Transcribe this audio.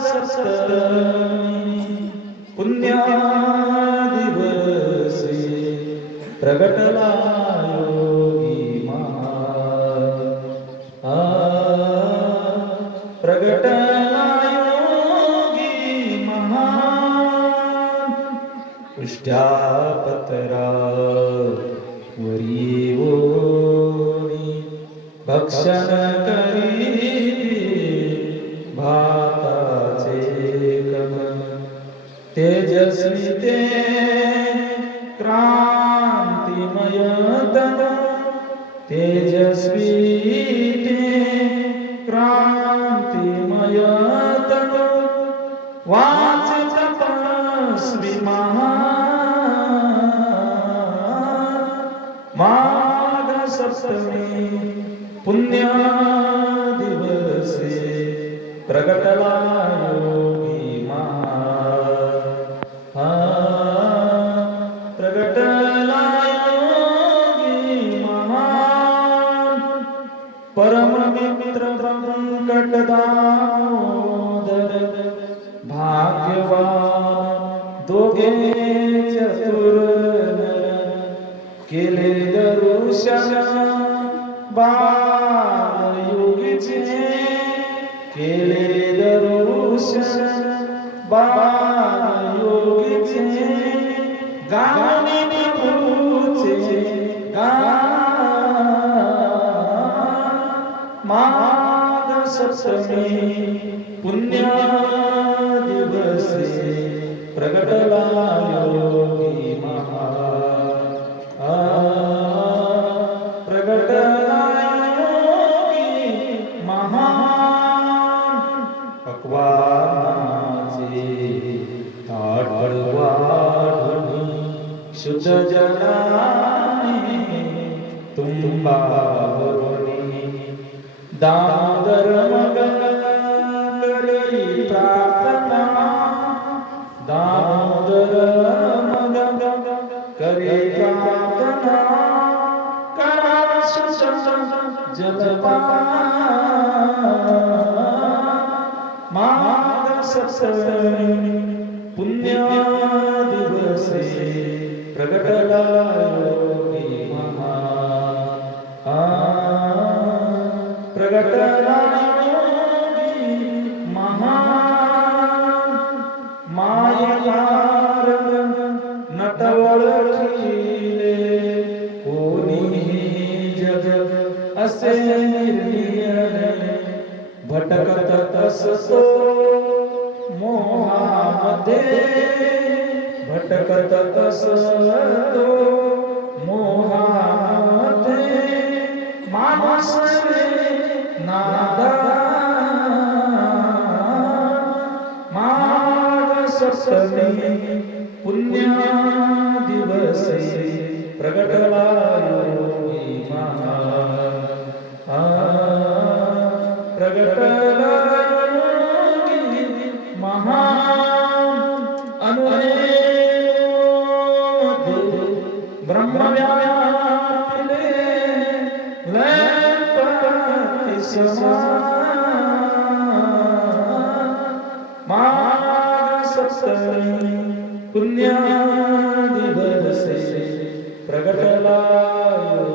सप्तमी पुण्या दिवसे योगी महा पृष्ठापत्रा वरी भक्षण करी तेजस्वी ते क्रांतिमय तेजस्वी ते क्रांतिमय तन। वाच तपस्वी महा माघ सप्तमी पुण्य दिवसे प्रगटला परममित्र संकटदामोदर भाग्यवान दोघे चतुर केले दरुशन बालयोगीचे केले दरुशन बालयोगीचे गाणे प्रभूचे गा माघ सप्तमी पुण्य दिवसे प्रगटला योगी महा प्रगटला योगी महा पक्वानाचे ताडवाढणी शुद्ध जलाने तुम्बा दामोदर मग करी प्रार्थना। दामोदर मग करी प्रार्थना। करा माघ सप्तमी। प्रगटला योगी महा मायकार नटवळखिले कोणी जग असे निर्णय भटकत असतो मोहामध्ये भटकत असतो मोहामध्ये माणूस माघ सप्तमी पुण्य दिवसे प्रगटला महा आ, प्रगटला योगी महा अनुरेमध्ये ब्रह्मव्यापिले समा सप्तमी पुण्यादि से प्रगटलायो।